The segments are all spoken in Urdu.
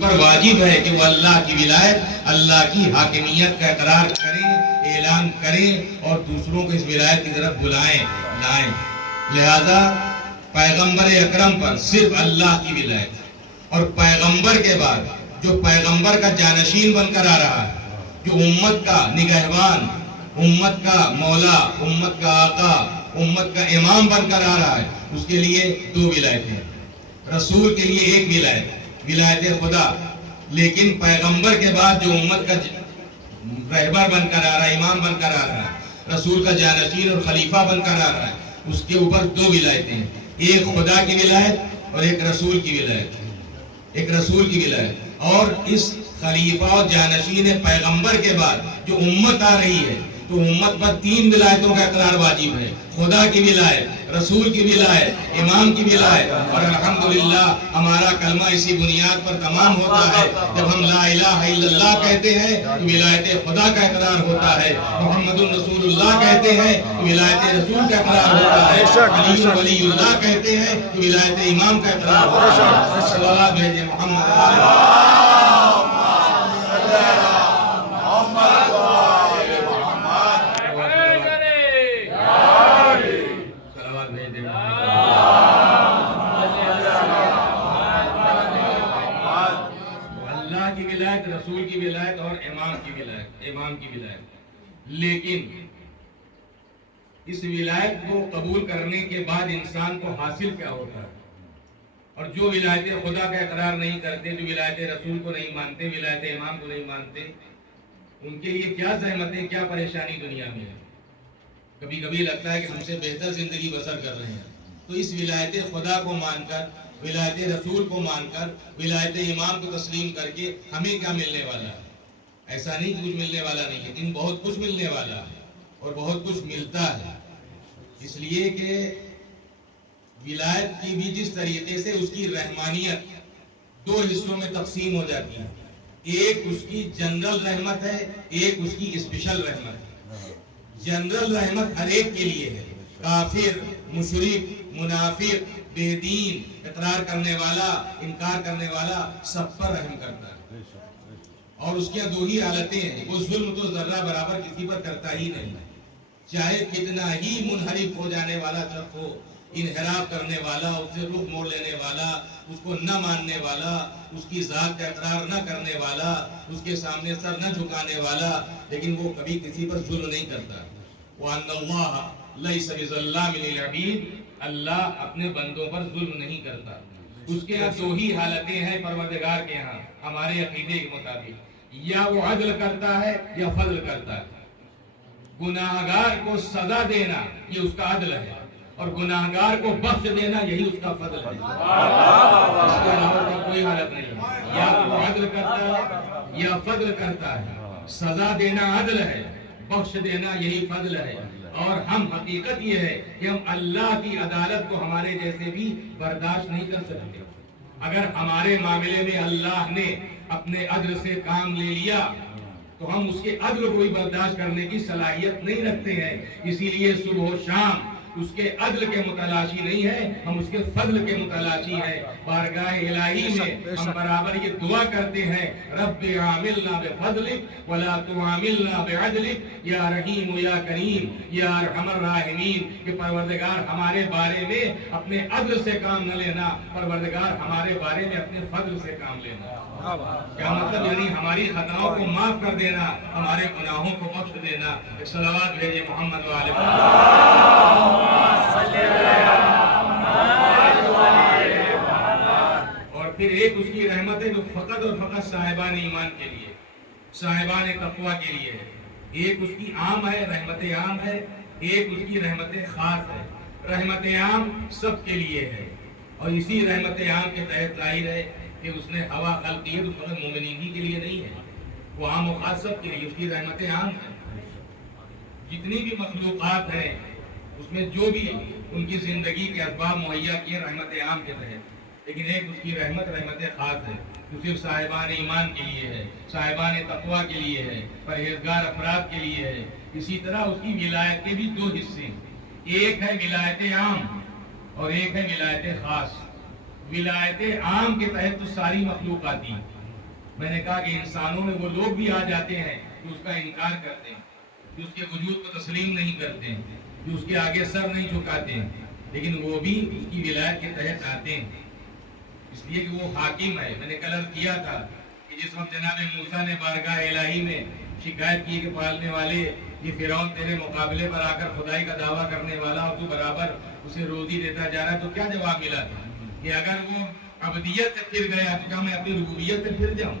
پر واجب ہے کہ وہ اللہ کی ولایت، اللہ کی حاکمیت کا اقرار کریں، اعلان کریں اور دوسروں کو اس ولایت کی طرف بلائیں لائیں۔ لہذا پیغمبر اکرم پر صرف اللہ کی ولایت، اور پیغمبر کے بعد جو پیغمبر کا جانشین بن کر آ رہا ہے، جو امت کا نگہبان، امت کا مولا، امت کا آقا، امت کا امام بن کر آ رہا ہے، اس کے لیے دو ولایتیں۔ رسول کے لیے ایک ولایت، ولایت خدا، لیکن پیغمبر کے بعد جو امت کا رہبر بن کر آ رہا ہے، امام بن کر آ رہا ہے، رسول کا جانشین اور خلیفہ بن کر آ رہا ہے، اس کے اوپر دو ولایتیں ہیں، ایک خدا کی ولایت اور ایک رسول کی ولایت، ایک رسول کی ولایت۔ اور اس خلیفہ اور جانشین پیغمبر کے بعد جو امت آ رہی ہے، تو امت پر تین ولایتوں کا اقرار واجب ہے، خدا کی ولایت، رسول کی ولایت، امام کی ولایت۔ اور الحمدللہ ہمارا کلمہ اسی بنیاد پر تمام ہوتا ہے، جب ہم لا الہ الا اللہ کہتے ہیں تو ولایت خدا کا اقرار ہوتا ہے، محمد رسول اللہ کہتے ہیں تو ولایت رسول کا اقرار ہوتا ہے، علی ولی اللہ کہتے ہیں تو ولایت امام کا اقرار ہوتا ہے۔ صلوات بھیجیں محمد رسول کی ولایت اور امام کی ولایت۔ لیکن اس ولایت کو قبول کرنے کے بعد انسان کو حاصل کیا ہوتا ہے؟ اور جو ولایت خدا کا اقرار نہیں کرتے، جو ولایت رسول کو نہیں مانتے، ولایت امام کو نہیں مانتے، ان کے لیے کیا زحمتیں، کیا پریشانی دنیا میں ہے۔ کبھی کبھی لگتا ہے کہ ہم سے بہتر زندگی بسر کر رہے ہیں، تو اس ولایت خدا کو مان کر، ولایت رسول کو مان کر، ولایت امام کو تسلیم کر کے ہمیں کیا ملنے والا ہے؟ ایسا نہیں کہ کچھ ملنے والا نہیں ہے، لیکن بہت کچھ ملنے والا ہے اور بہت کچھ ملتا ہے۔ اس لیے کہ ولایت کی بھی جس طریقے سے اس کی رحمانیت دو حصوں میں تقسیم ہو جاتی ہے، ایک اس کی جنرل رحمت ہے، ایک اس کی اسپیشل رحمت ہے۔ جنرل رحمت ہر ایک کے لیے ہے، کافر، مشرک، منافق، بے دین، اقرار کرنے والا، انکار کرنے والا، سب پر رحم کرتا ہے۔ اور اس کی دو ہی حالتیں ہیں، وہ ظلم تو ذرہ برابر کسی پر کرتا ہی نہیں، چاہے کتنا ہی منحرف ہو جانے والا شخص ہو، انحراف کرنے والا، اس سے رخ موڑ لینے والا، اس کو نہ ماننے والا، اس کی ذات کا اقرار نہ کرنے والا، اس کے سامنے سر نہ جھکانے والا، لیکن وہ کبھی کسی پر ظلم نہیں کرتا۔ وَأَنَّ اللَّهَ لَيْسَ بِظَلَّامٍ لِلْعَبِيدِ، اللہ اپنے بندوں پر ظلم نہیں کرتا۔ اس کے یہاں دو ہی حالتیں ہیں پروردگار کے ہاں، ہمارے عقیدے کے مطابق، یا وہ عدل کرتا ہے یا فضل کرتا ہے۔ گناہگار کو سزا دینا یہ اس کا عدل ہے، اور گناہگار کو بخش دینا یہی اس کا فضل ہے۔ اس کے علاوہ کوئی حالت نہیں ہے، یا وہ عدل کرتا ہے یا فضل کرتا ہے۔ سزا دینا عدل ہے، بخش دینا یہی فضل ہے۔ اور ہم حقیقت یہ ہے کہ ہم اللہ کی عدالت کو ہمارے جیسے بھی برداشت نہیں کر سکتے۔ اگر ہمارے معاملے میں اللہ نے اپنے عدل سے کام لے لیا تو ہم اس کے عدل کو بھی برداشت کرنے کی صلاحیت نہیں رکھتے ہیں۔ اسی لیے صبح و شام اس کے عدل کے متلاشی نہیں ہے، ہم اس کے فضل کے متلاشی ہیں۔ بارگاہ الہی میں ہم برابر یہ دعا کرتے ہیں، رب عاملنا بفضلک ولا تعاملنا بعدلک یا رحیم یا کریم یا ارحم الراحمین، کہ پروردگار ہمارے بارے میں اپنے عدل سے کام نہ لینا، پروردگار ہمارے بارے میں اپنے فضل سے کام لینا۔ کیا مطلب؟ یعنی ہماری خطاؤں کو معاف کر دینا، ہمارے گناہوں کو بخش دینا۔ ایک صلوات بھیجے محمد وآل محمد۔ اور پھر ایک اس کی رحمت ہے جو فقط اور فقط صاحبان ایمان کے لیے، صاحبان تقوی کے لیے ہے۔ ایک اس کی عام ہے، رحمت عام ہے، ایک اس کی رحمت خاص ہے۔ رحمت عام سب کے لیے ہے، اور اسی رحمت عام کے تحت ظاہر ہے کہ اس نے ہوا خلق کی ہے تو فقط مومنین ہی کے لیے نہیں ہے، وہ عام و خاص سب کے لیے، اس کی رحمت عام ہے۔ جتنی بھی مخلوقات ہیں اس میں جو بھی ان کی زندگی کے اسباب مہیا کیے رحمت عام کے تحت، لیکن ایک اس کی رحمت خاص ہے جو صرف صاحبان ایمان کے لیے ہے، صاحبان تقوی کے لیے ہے، پرہیزگار افراد کے لیے ہے۔ اسی طرح اس کی ولایت کے بھی دو حصے ہیں، ایک ہے ولایت عام اور ایک ہے ولایت خاص۔ ولایت عام کے تحت تو ساری مخلوق آتی ہے، میں نے کہا کہ انسانوں میں وہ لوگ بھی آ جاتے ہیں جو اس کا انکار کرتے ہیں، جو اس کے وجود کو تسلیم نہیں کرتے ہیں، جو اس کے آگے سر نہیں جھکاتے ہیں، لیکن وہ بھی اس کی ولایت کے تحت آتے ہیں، اس لیے کہ وہ حاکم ہے۔ میں نے کل عرض کیا تھا کہ جس وقت جناب موسیٰ نے بارگاہ الہی میں شکایت کی کہ پالنے والے یہ فرعون تیرے مقابلے پر آ کر خدائی کا دعویٰ کرنے والا اور تو برابر اسے روزی دیتا جا رہا ہے، تو کیا جواب ملا تھا کہ اگر وہ عبدیت سے پھر گیا تو کیا میں اپنی ربوبیت سے پھر جاؤں؟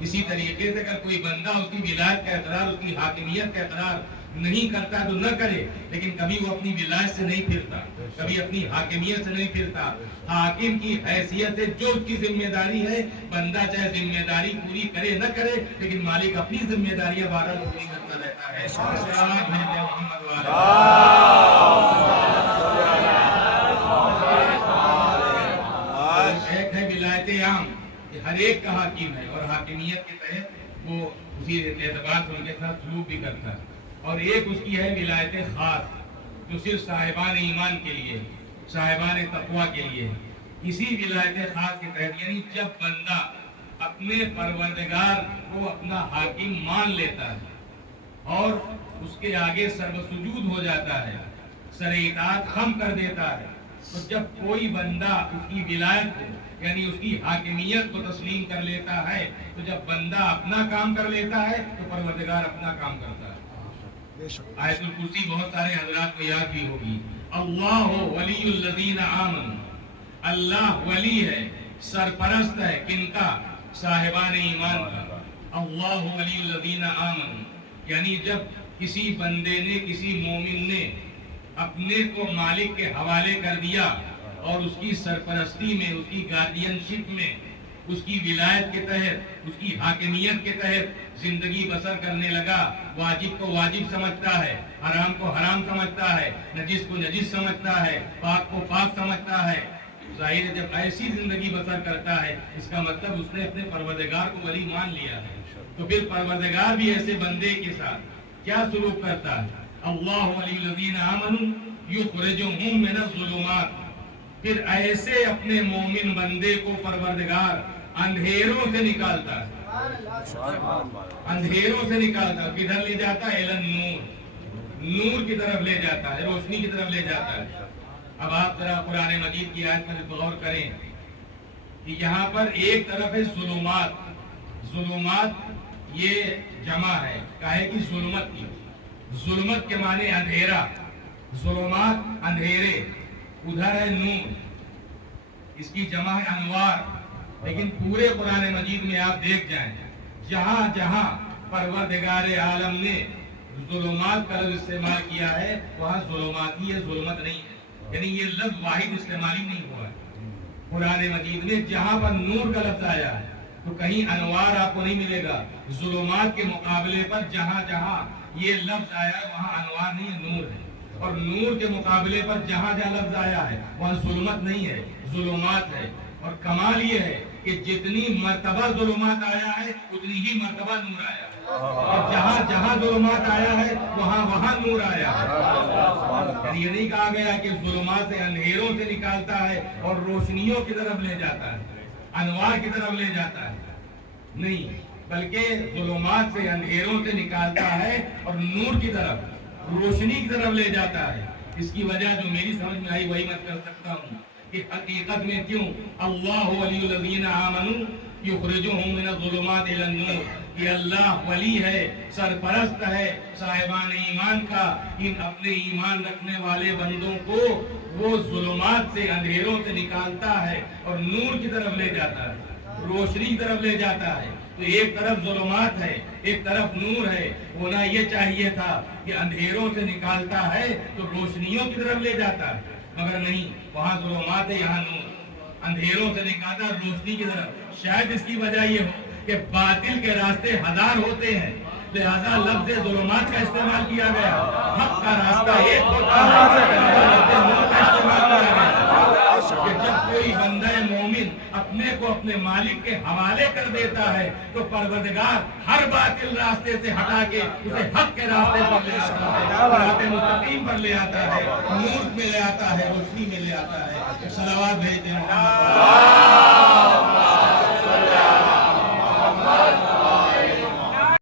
اسی طریقے سے اگر کوئی بندہ اس کی ولایت کا اقرار، اس کی حاکمیت کا اقرار نہیں کرتا تو نہ کرے، لیکن کبھی وہ اپنی ولایت سے نہیں پھرتا، کبھی اپنی حاکمیت سے نہیں پھرتا۔ حاکم کی حیثیت ہے جو اس کی ذمہ داری ہے، بندہ چاہے ذمہ داری پوری کرے نہ کرے، لیکن مالک اپنی ذمہ داریاں بہرحال پوری کرتا رہتا ہے۔ ایک ہے ولایت عام، کہ ہر ایک کا حاکم ہے اور حاکمیت کے تحت وہ اسی اعتبار سے ان کے ساتھ سلوک بھی کرتا ہے، اور ایک اس کی ہے ولایت خاص جو صرف صاحبان ایمان کے لیے، صاحبان تقویٰ کے لیے۔ اسی ولایت خاص کے تحت یعنی جب بندہ اپنے پروردگار کو اپنا حاکم مان لیتا ہے اور اس کے آگے سربسجود ہو جاتا ہے، سر اطاعت خم کر دیتا ہے، تو جب کوئی بندہ اس کی ولایت کو یعنی اس کی حاکمیت کو تسلیم کر لیتا ہے، تو جب بندہ اپنا کام کر لیتا ہے تو پروردگار اپنا کام کرتا ہے۔ آیت الکرسی بہت سارے حضرات کو یاد بھی ہوگی۔ اللہ ولی الذین آمنوا، اللہ ولی ہے، سرپرست ہے کن کا؟ صاحبان ایمان کا۔ اللہ ولی الذین آمنوا یعنی جب کسی بندے نے، کسی مومن نے اپنے کو مالک کے حوالے کر دیا اور اس کی سرپرستی میں، اس کی گارڈین شپ میں، اس کی ولایت کے تحت، اس کی حاکمیت کے تحت زندگی بسر کرنے لگا، واجب کو واجب سمجھتا ہے، حرام کو حرام سمجھتا ہے، نجس کو نجس سمجھتا ہے، پاک کو پاک سمجھتا ہے، ظاہر ہے جب ایسی زندگی بسر کرتا ہے اس کا مطلب اس نے اپنے پروردگار کو ولی مان لیا ہے۔ تو پھر پروردگار بھی ایسے بندے کے ساتھ کیا سلوک کرتا ہے؟ اللہ ولی الذین آمنوا یخرجہم من الظلمات، پھر ایسے اپنے مومن بندے کو پروردگار اندھیروں سے نکالتا ہے، اندھیروں سے نکالتا ہے، کدھر لے جاتا ہے؟ الی النور، نور کی طرف لے جاتا ہے، روشنی کی طرف لے جاتا ہے۔ اب آپ ذرا قرآن مجید کی آیت پر غور کریں کہ یہاں پر ایک طرف ہے ظلمات، ظلمات یہ جمع ہے کاہے کی؟ ظلمت کی۔ ظلمت کے معنی اندھیرا، ظلمات اندھیرے، ادھر ہے نور، اس کی جمع ہے انوار۔ لیکن پورے قرآن مجید میں آپ دیکھ جائیں، جہاں جہاں پروردگار عالم نے ظلمات کا لفظ استعمال کیا ہے وہاں ظلمات ہی ہے، ظلمت نہیں ہے، یعنی یہ لفظ واحد استعمال ہی نہیں ہوا ہے قرآن مجید میں۔ جہاں پر نور کا لفظ آیا ہے تو کہیں انوار آپ کو نہیں ملے گا، ظلمات کے مقابلے پر جہاں جہاں یہ لفظ آیا ہے وہاں انوار نہیں ہے، نور ہے، اور نور کے مقابلے پر جہاں جہاں لفظ آیا ہے وہاں ظلمت نہیں ہے، ظلمات ہے۔ اور کمال یہ ہے کہ جتنی مرتبہ ظلمات آیا ہے اتنی ہی مرتبہ نور آیا ہے، اور جہاں جہاں ظلمات آیا ہے وہاں وہاں نور آیا ہے۔ یہ نہیں کہا گیا کہ ظلمات سے اندھیروں سے نکالتا ہے اور روشنیوں کی طرف لے جاتا ہے، انوار کی طرف لے جاتا ہے، نہیں، بلکہ ظلمات سے اندھیروں سے نکالتا ہے اور نور کی طرف، روشنی کی طرف لے جاتا ہے۔ اس کی وجہ جو میری سمجھ میں آئی وہی میں کر سکتا ہوں کہ حقیقت میں کیوں اللہ ولی الذین آمنوا یخرجہم من الظلمات الی النور، کہ اللہ ولی ہے، سرپرست ہے صاحبان ایمان کا، ان اپنے ایمان رکھنے والے بندوں کو وہ ظلمات سے، اندھیروں سے نکالتا ہے اور نور کی طرف لے جاتا ہے، روشنی کی طرف لے جاتا ہے۔ تو ایک طرف ظلمات ہے، ایک طرف نور ہے، ہونا یہ چاہیے تھا کہ اندھیروں سے نکالتا ہے تو روشنیوں کی طرف لے جاتا ہے، مگر نہیں، وہاں ظلمات ہے یہاں نور، اندھیروں سے نکالتا روشنی کی طرف۔ شاید اس کی وجہ یہ ہو کہ باطل کے راستے ہزار ہوتے ہیں، لہذا لفظ ظلمات کا استعمال کیا گیا، حق کا راستہ ایک ہوتا ہے، لفظ نور کا استعمال کیا گیا کہ جب کوئی بندہ مومن اپنے کو اپنے مالک کے حوالے کر دیتا ہے تو پروردگار ہر باطل راستے سے ہٹا کے اسے حق کے راستے پر لے آتا ہے، صراط مستقیم پر لے آتا ہے، نور میں لے آتا ہے، روشنی میں لے آتا ہے۔ صلوات بھیجتے ہیں۔